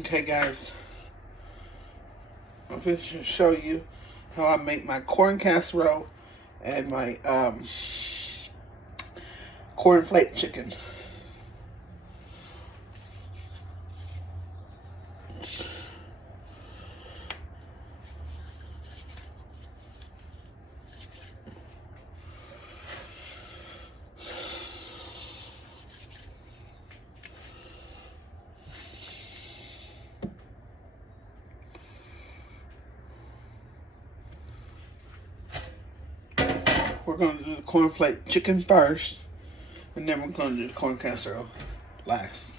Okay, guys, I'm going to show you how I make my corn casserole and my corn flake chicken. We're going to do the cornflake chicken first, and then we're going to do the corn casserole last.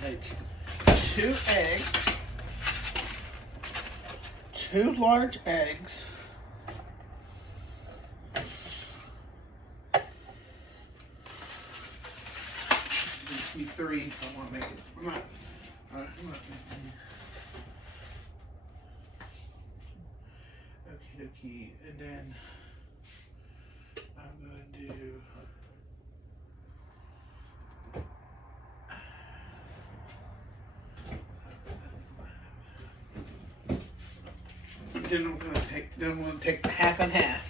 Take 2 eggs, 2 large eggs, this be 3. I want to make it. I'm not okie dokie, and then I'm gonna do. Then I'm gonna take half and half.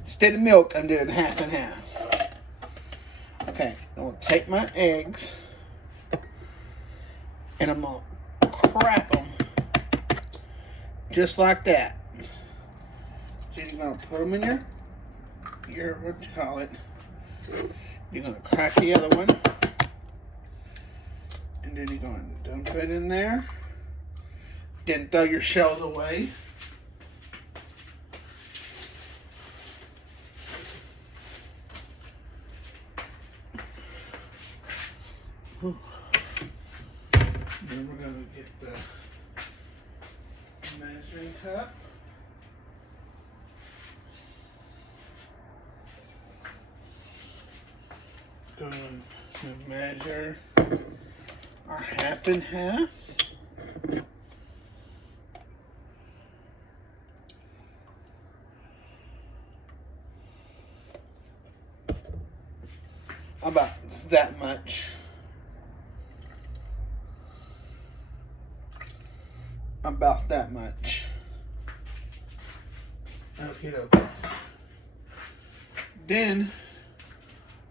Instead of milk, I'm doing half and half. Okay, I'm gonna take my eggs and I'm gonna crack them just like that. Then you're gonna put them in your what you call it. You're gonna crack the other one, and then you're gonna dump it in there. Then throw your shells away. Whew. Then we're going to get the measuring cup. Going to measure our half and half. About that much. About that much. Okay. Then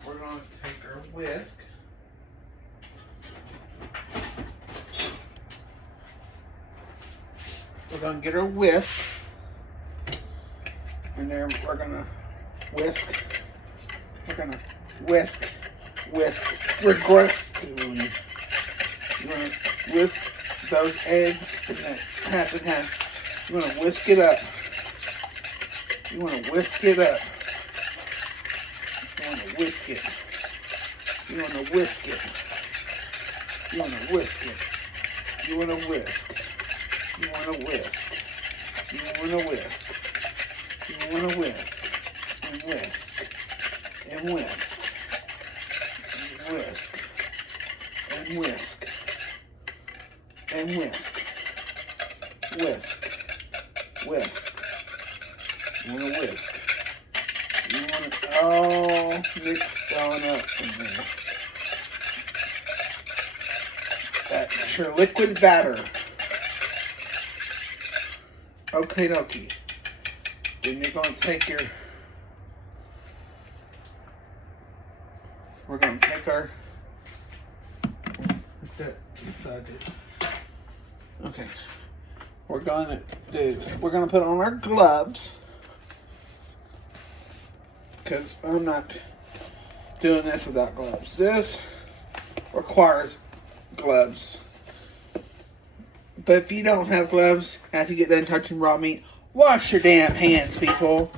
we're going to take our whisk. We're going to get our whisk. And then we're going to whisk. We're going to whisk. Regressively. You're going to whisk those eggs in that half and half. You're going to whisk it up. You want to whisk it up. You want to whisk it. You want to whisk it. You want to whisk it. You want to whisk. You want to whisk. You want to whisk. You want to whisk. And whisk. And whisk. Whisk and whisk and whisk, whisk. You want to whisk. You want it all mixed on up in there. That's your liquid batter. Okay, dokie. Then you're going to take your. We're going to take our. Okay. We're going to put on our gloves. Because I'm not doing this without gloves. This requires gloves. But if you don't have gloves after you get done touching raw meat, Wash your damn hands, people.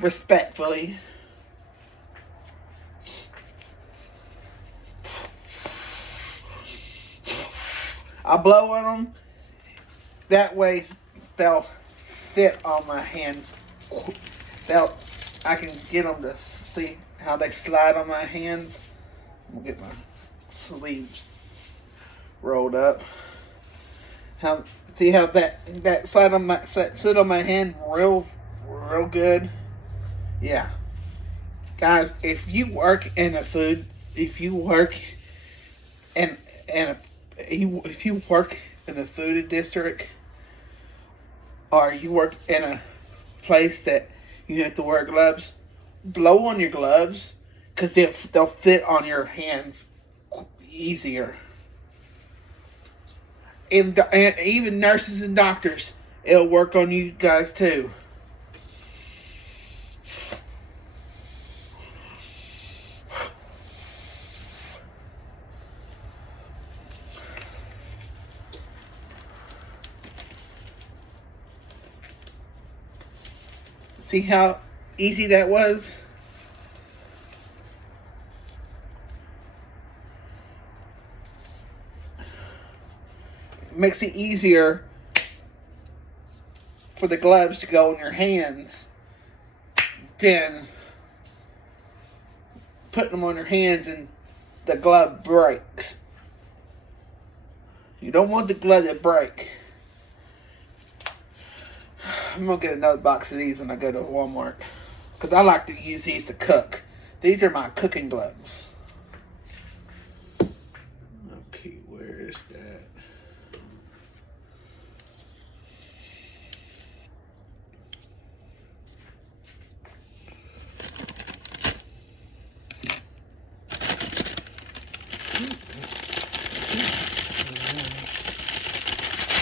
Respectfully. I blow on them. That way, they'll fit on my hands. I can get them to see how they slide on my hands. I'm gonna get my sleeves rolled up. See how that slide on my sit on my hand real good. Yeah, guys, if you work in a food, if you work in the food district, or you work in a place that you have to wear gloves, blow on your gloves because they'll fit on your hands easier. And even nurses and doctors, it'll work on you guys too. See how easy that was? It makes it easier for the gloves to go in your hands than putting them on your hands and the glove breaks. You don't want the glove to break. I'm going to get another box of these when I go to Walmart, because I like to use these to cook. These are my cooking gloves. Okay, where's that?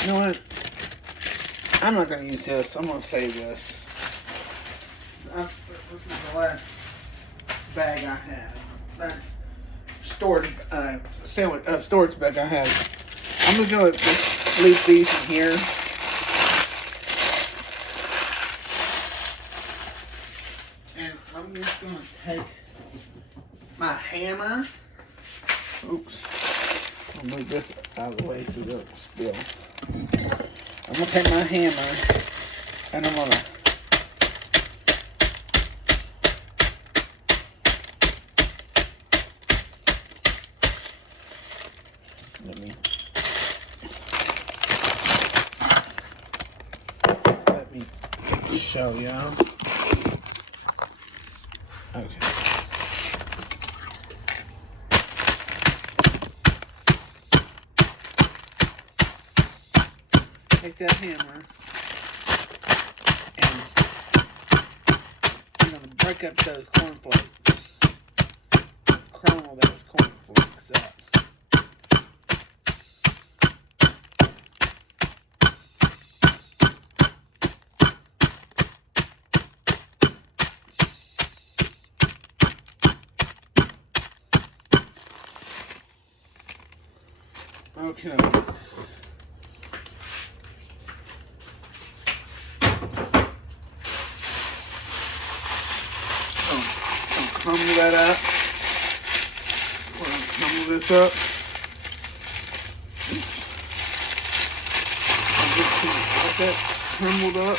You know what? I'm not going to use this. I'm going to save this. This is the last bag I have. That's storage bag I have. I'm just going to leave these in here. And I'm just going to take my hammer. Oops. I'll move this out of the way so it doesn't spill. I'm going to take my hammer and I'm going to let me show y'all. Okay. Take that hammer and I'm going to break up those cornflakes. Crumble those cornflakes up. Okay. Crumble that up. We're going to crumble this up. Got that crumbled up.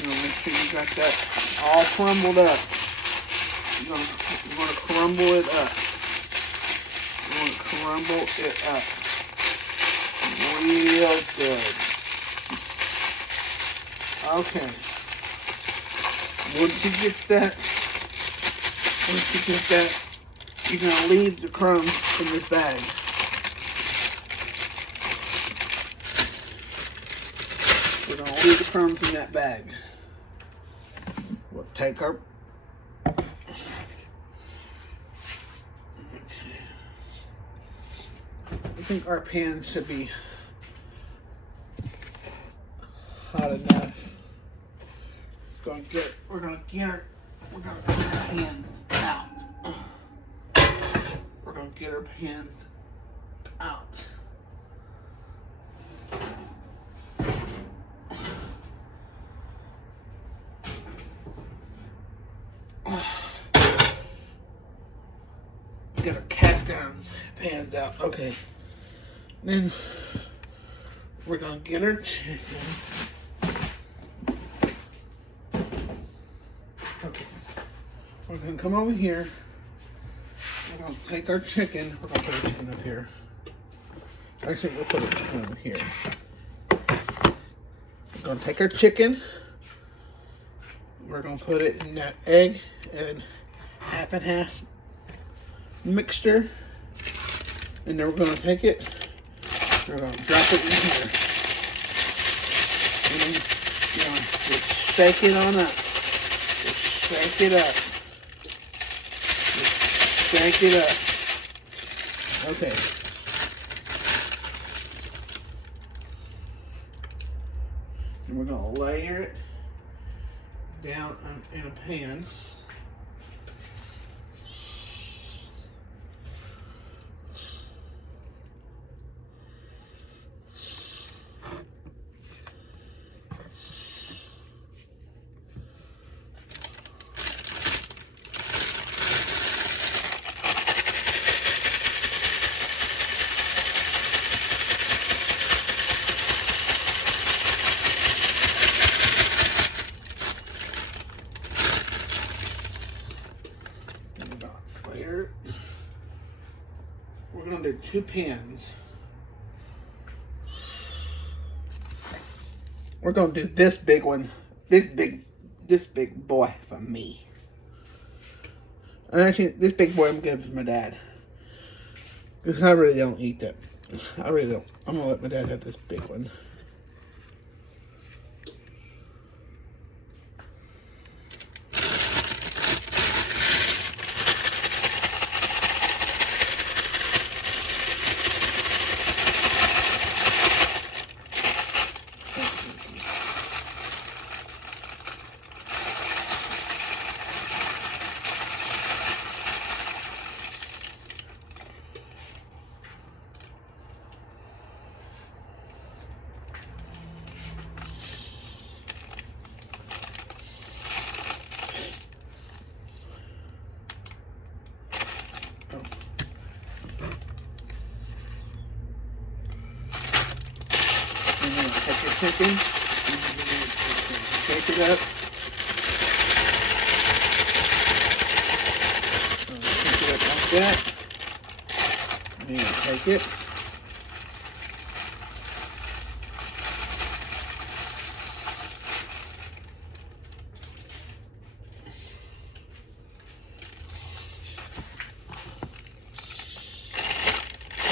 You know, make sure you got that all crumbled up. You're going to crumble it up. You're going to crumble it up. Real good. Okay. Once you get that, you're going to leave the crumbs in this bag. We're going to leave the crumbs in that bag. We'll take our... I think our pan should be hot enough. We're gonna get our pans out. We're gonna get our pans out. pans out. Okay. Then we're gonna get our chicken. Okay. We're gonna come over here. We're gonna take our chicken. We're gonna put our chicken up here. Actually, we'll put our chicken over here. We're gonna take our chicken. We're gonna put it in that egg and half mixture. And then we're gonna take it. We're gonna drop it in here. And then you're gonna just shake it on up. Just shake it up. Just shake it up. Okay. And we're gonna layer it down in a pan. We're gonna do 2 pans. We're gonna do this big one, this big boy for me. And actually, this big boy I'm gonna give to my dad, because I really don't eat that. I really don't. I'm gonna let my dad have this big one. Take your chicken, shake it up. Shake it up like that. And you take it.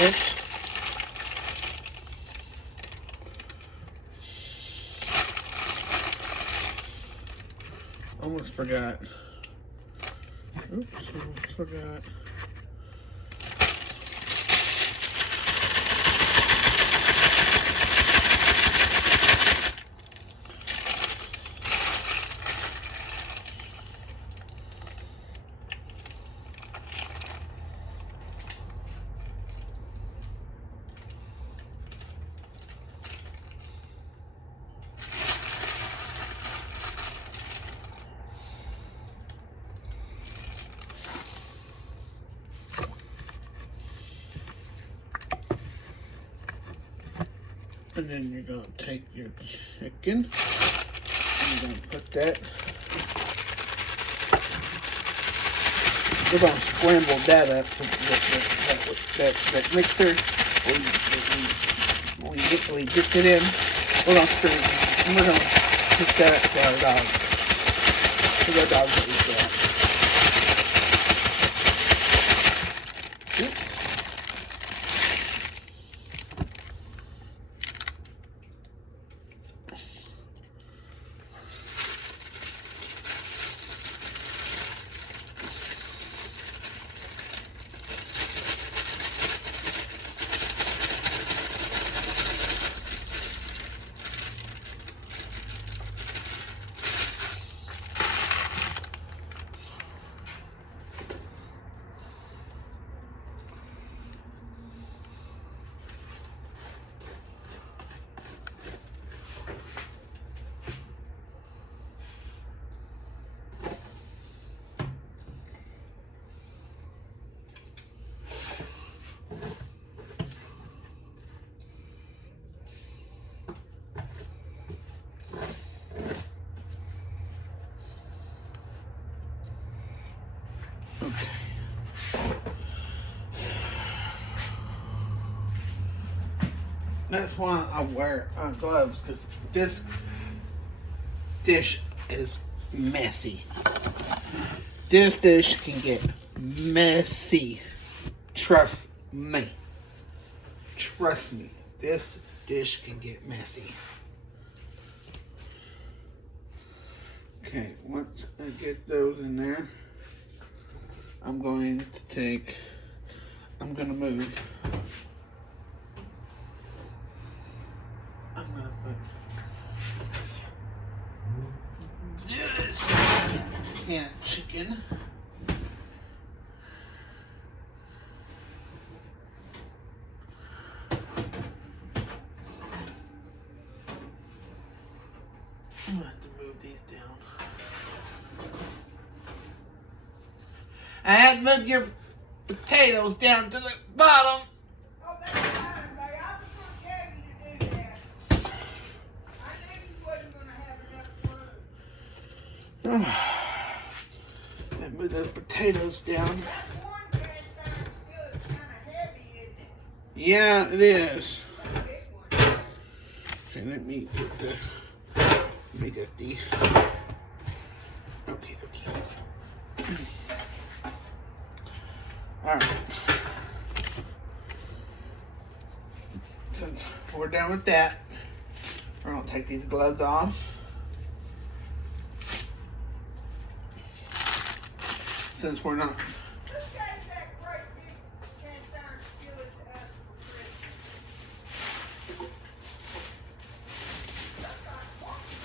Oops. Almost forgot. Oops, almost forgot. And then you're going to take your chicken and you're going to put that. We're going to scramble that up, that mixer. We dipped it in. We're going to put that up to our dog. So our dog will eat that. Oops. Okay. That's why I wear gloves, because this dish is messy. This dish can get messy. Trust me. Trust me. This dish can get messy. Okay, once I get those in there, I'm going to move. I'm gonna put this in chicken. I'm gonna have to move these down. I had to move your potatoes down to the bottom. Oh, that's fine, babe. I was going to tell you to do that. I knew you wasn't going to have enough room. And move those potatoes down. That corn cast iron still is kind of heavy, isn't it? Yeah, it is. It's a big one. Okay, let me get the. Okay. All right. Since we're done with that, we're gonna take these gloves off. Since we're not. Who gave that great big cast iron skillet to us for Christmas? That's like walking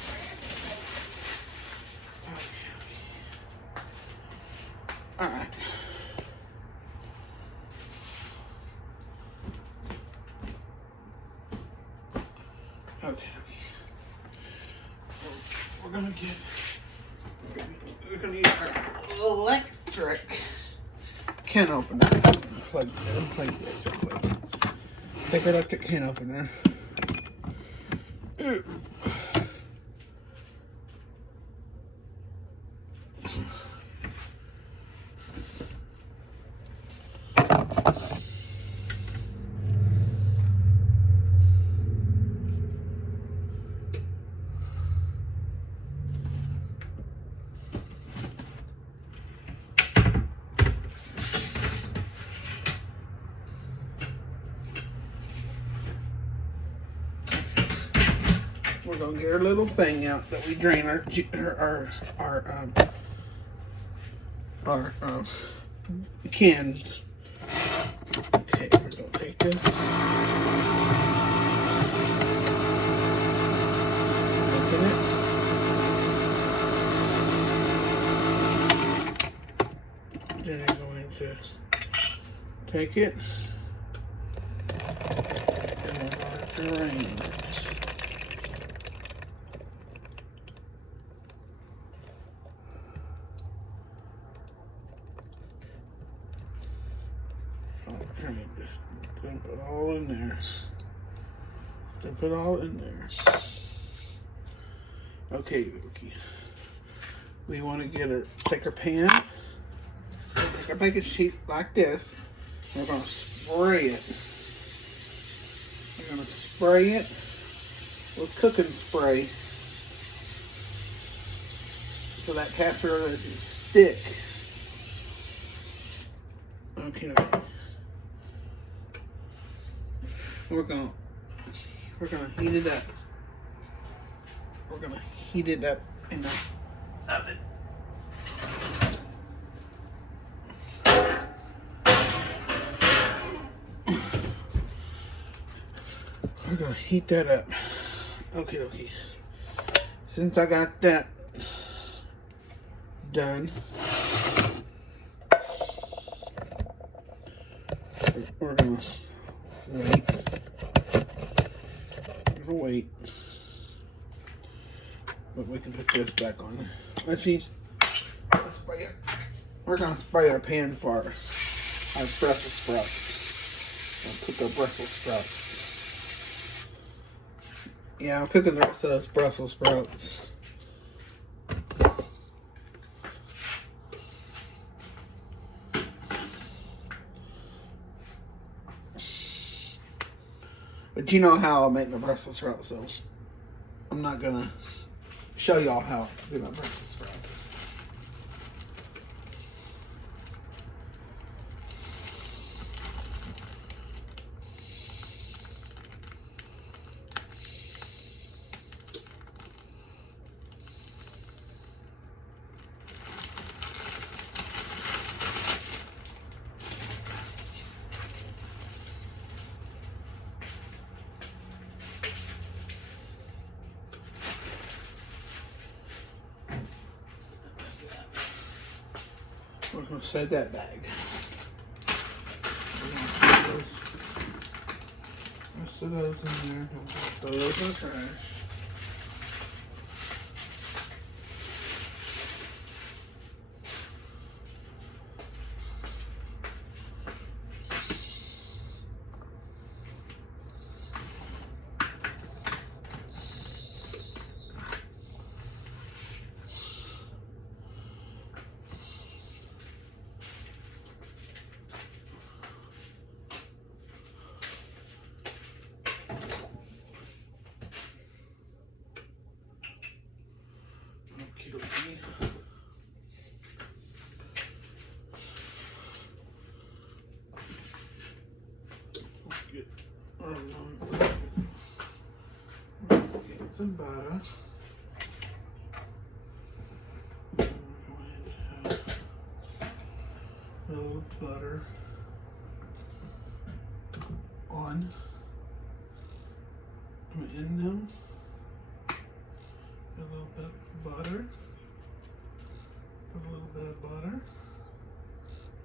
around. All right. Okay. We're gonna use our electric can opener. Plug this real quick. Take our electric can opener. We're gonna get our little thing out that we drain our cans. Okay, we're gonna take this. Open it. Then I'm going to take it and we're going to drain it. Okay, just dump it all in there. Dump it all in there. Okay. We want to take our pan, take our baking sheet like this. We're going to spray it. We're going to spray it with cooking spray so that casserole doesn't stick. Okay. We're gonna heat it up. We're gonna heat it up in the oven. We're gonna heat that up. Okay. Since I got that done, we're gonna wait. But we can put this back on. Let's spray it. We're gonna spray our pan for our Brussels sprouts. I'll cook our Brussels sprouts. Yeah, I'm cooking the rest of those Brussels sprouts. But you know how I make my Brussels sprouts, so I'm not gonna show y'all how I do my Brussels sprouts. We're gonna save that bag. We're gonna put rest of those in there. Throw those in the trash. Get some butter. A little butter on in them. A little bit of butter. Put a little bit of butter.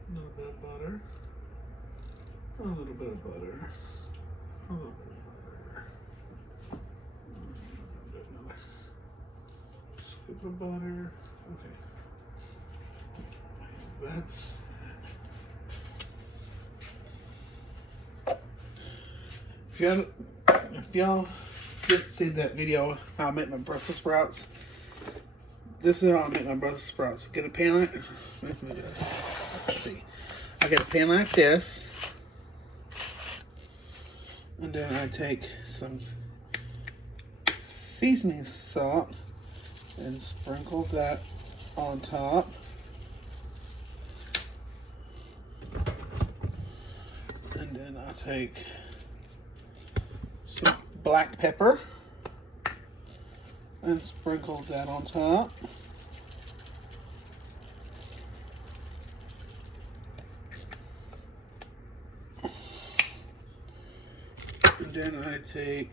A little bit of butter. A little bit of butter. A little bit of butter. Another scoop of butter. Okay. That's if y'all didn't see that video how I make my Brussels sprouts, this is how I make my Brussels sprouts. Get a pan like, let's see. I get a pan like this, and then I take some seasoning salt and sprinkle that on top. And then I take some black pepper and sprinkle that on top. And then I take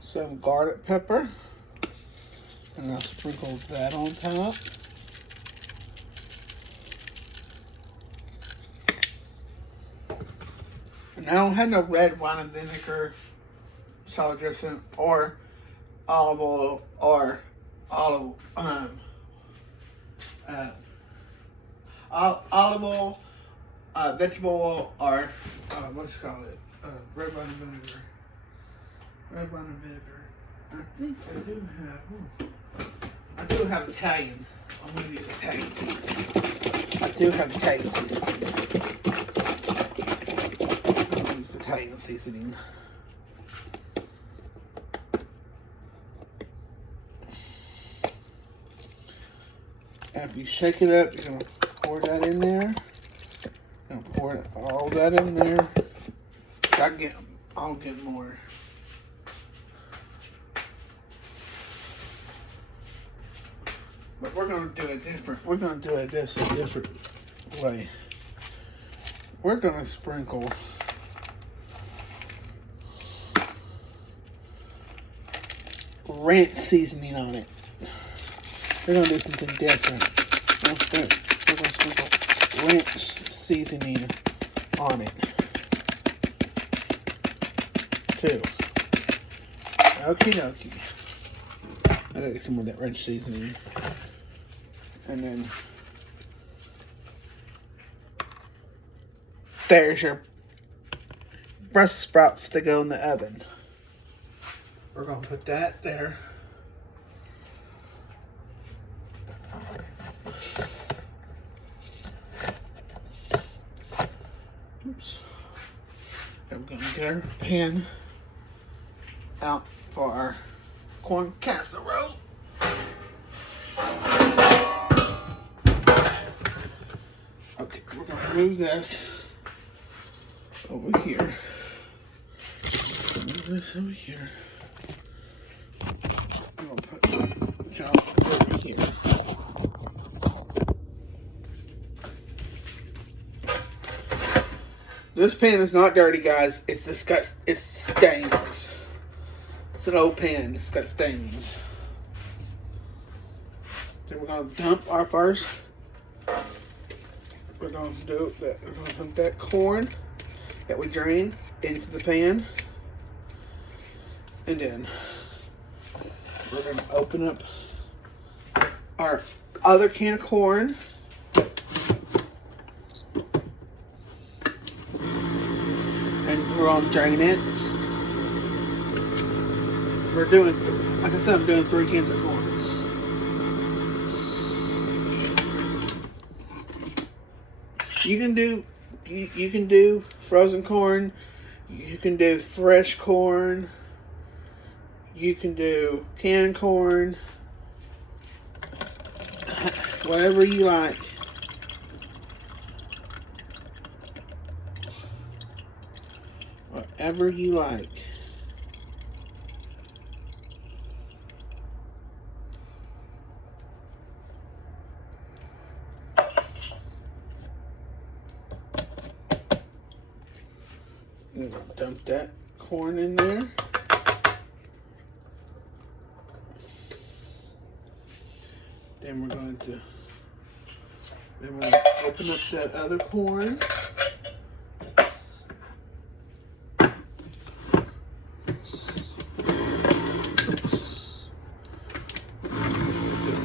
some garlic pepper and I sprinkle that on top. And I don't have no red wine and vinegar salad dressing or olive oil or olive oil, vegetable oil, or what do you call it? Red wine and vinegar. Red wine and vinegar. I think I do have Italian. I'm gonna use Italian seasoning. I do have Italian seasoning. Italian seasoning. After you shake it up, you're gonna pour that in there. You're gonna pour all that in there. I'll get more. But we're gonna do it different. We're gonna do it this a different way. We're gonna sprinkle ranch seasoning on it. We're gonna do something different. We're gonna sprinkle ranch seasoning on it too. Okie dokie. I gotta get some more of that ranch seasoning. And then there's your Brussels sprouts to go in the oven. We're gonna put that there. Oops. And we're gonna get our pan out for our corn casserole. Okay, we're gonna move this over here. Move this over here. I'm gonna put the chop over here. This pan is not dirty, guys. It's stains. It's an old pan. It's got stains. Then we're gonna dump our first. We're gonna do that. We're gonna put that corn that we drained into the pan, and then we're gonna open up our other can of corn. And we're gonna drain it. We're doing, like I said, I'm doing 3 cans of corn. You can do frozen corn. You can do fresh corn. You can do canned corn. Whatever you like. Whatever you like. I'm gonna dump that corn in there. Then we're going to open up that other corn.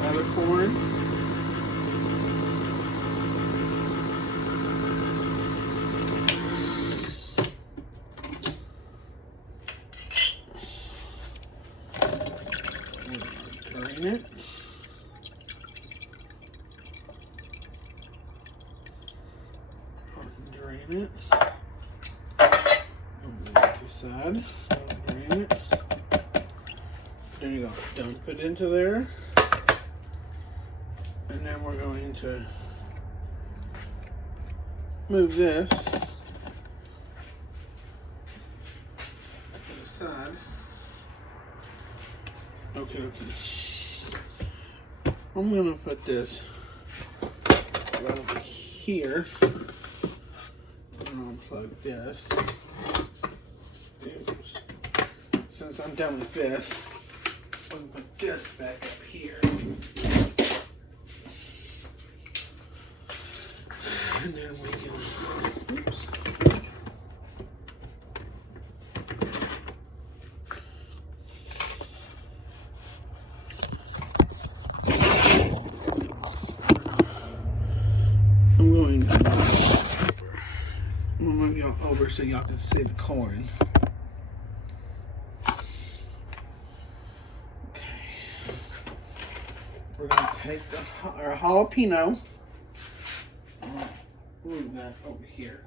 Other corn. Drain it. Drain it. On the other side. Drain it. Then you're going to dump it into there. And then we're going to move this to the side. Okay. I'm going to put this right over here. I'm going to unplug this. Oops. Since I'm done with this, I'm going to put this back up here. And then we can, oops. I'm going to move y'all over so y'all can see the corn. Okay. We're going to take our jalapeno. Move that over here.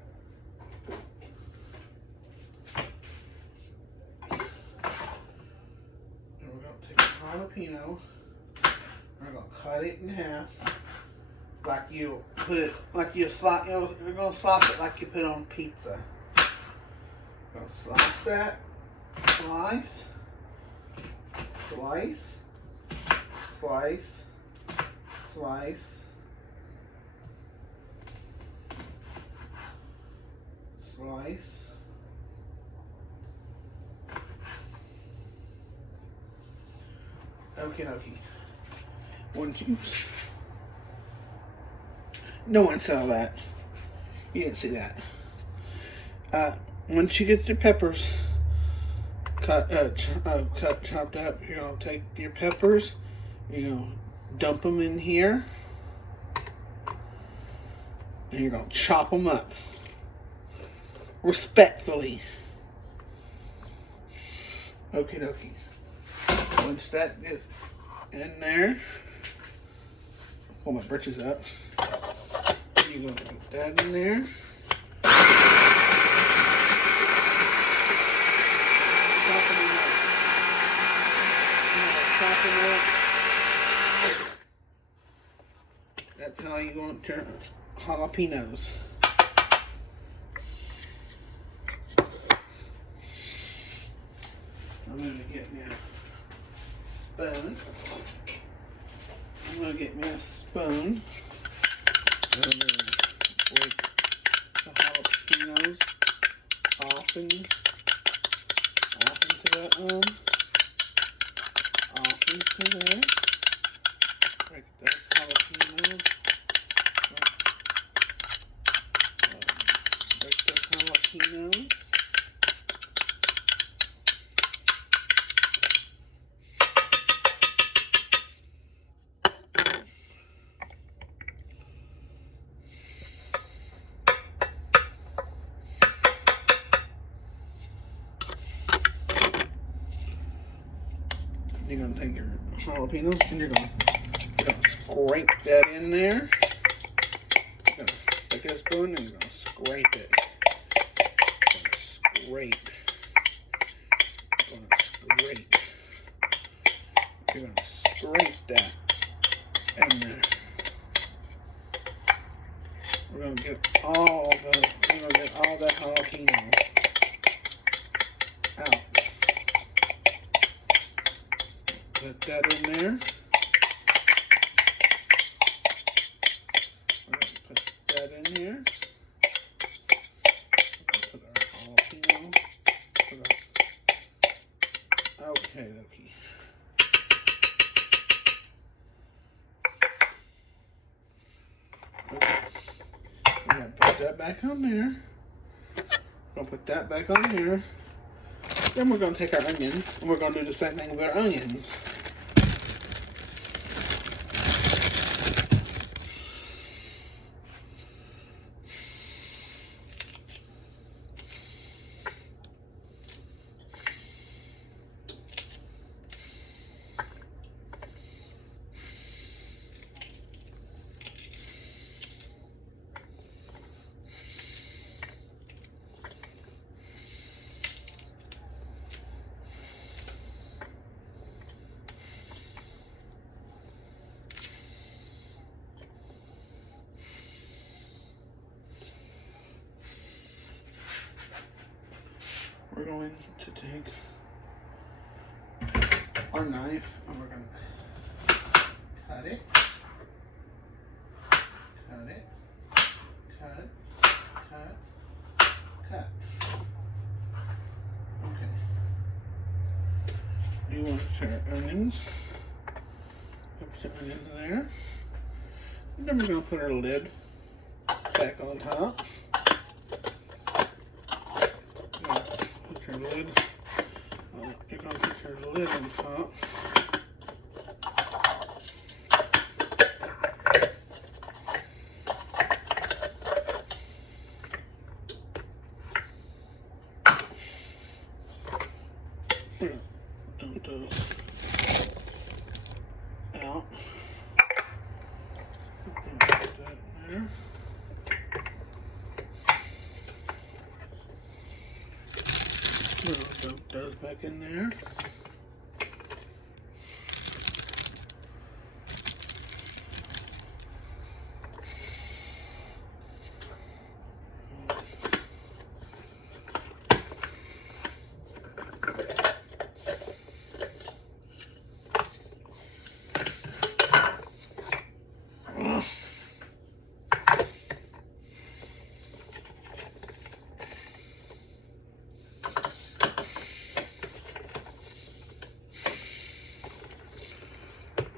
And we're going to take a jalapeno. We're going to cut it in half. Like you put it, like you slice, you're going to slice it like you put on pizza. Going to slice that. Slice. Slice. Slice. Slice. Slice. Okay. Once you, no one saw that. You didn't see that. Once you get your peppers chopped up, you're gonna take your peppers, dump them in here, and you're gonna chop them up. Respectfully. Okay. Once that gets in there, pull my britches up. You're gonna put that in there. That's how you want your jalapenos. I'm gonna get me a spoon. I'm gonna get me a spoon. And I'm gonna break the jalapenos off into there. Break the jalapenos. Break the jalapenos. You're gonna take your jalapenos and you're gonna scrape that in there. You're gonna take a spoon and you're gonna scrape it. Scrape. You're gonna scrape. You're gonna scrape that in there. We're gonna get all that jalapeno out. Put that in there. We're gonna put that in here. Put our jalapeno. Okay. We're gonna put that back on there. Then we're gonna take our onions and we're gonna do the same thing with our onions. We're going to take our knife and we're going to cut it. Okay. You want to put our onions. Put the onions in there. And then we're going to put our lid back on top. Your lid. You're going to put your lid on top. Dump those out. Put that in there. We'll dump those back in there.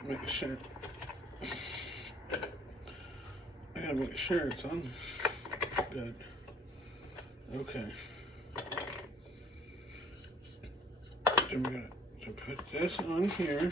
Make sure. I gotta make sure it's on. Good. Okay. Then we're gonna put this on here.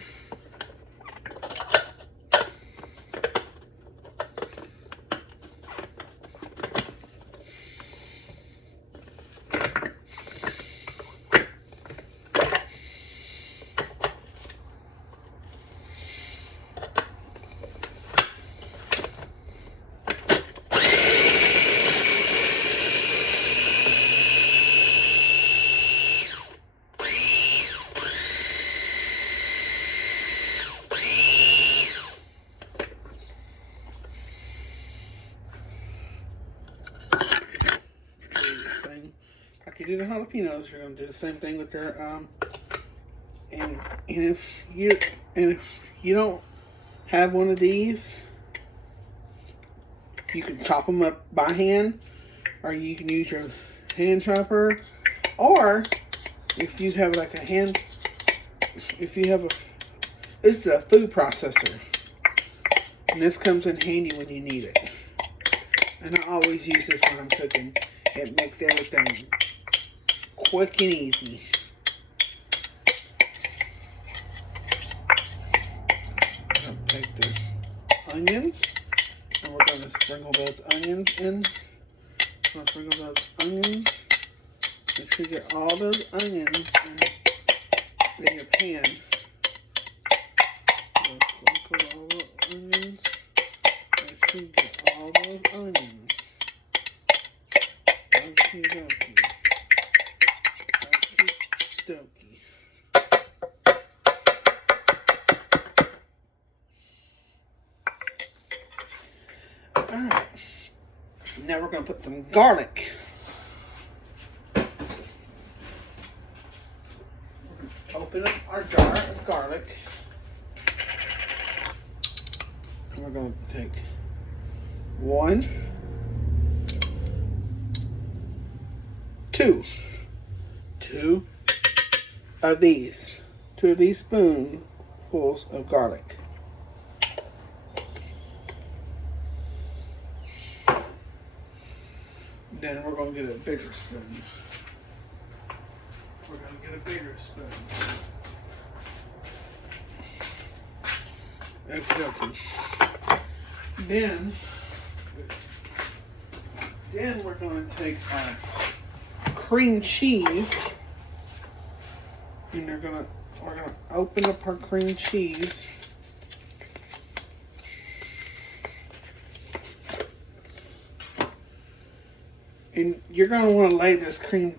do the jalapenos, you're gonna do the same thing with your and if you don't have one of these, you can chop them up by hand, or you can use your hand chopper, or if you have like a hand, it's a food processor, and this comes in handy when you need it. And I always use this when I'm cooking. It makes everything quick and easy. I'll take the onions, and we're going to sprinkle those onions in. I'll sprinkle those onions. Make sure you get all those onions in your pan. Sprinkle all the onions. Make sure you get all those onions. Okie dokie. Okie dokie. Alright. Now we're going to put some garlic. Open up our jar of garlic. And we're going to take two of these spoonfuls of garlic. Then we're going to get a bigger spoon. We're going to get a bigger spoon. Okay. Then we're going to take our cream cheese, and we're going to open up our cream cheese. And you're going to want to lay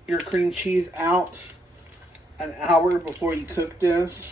your cream cheese out an hour before you cook this.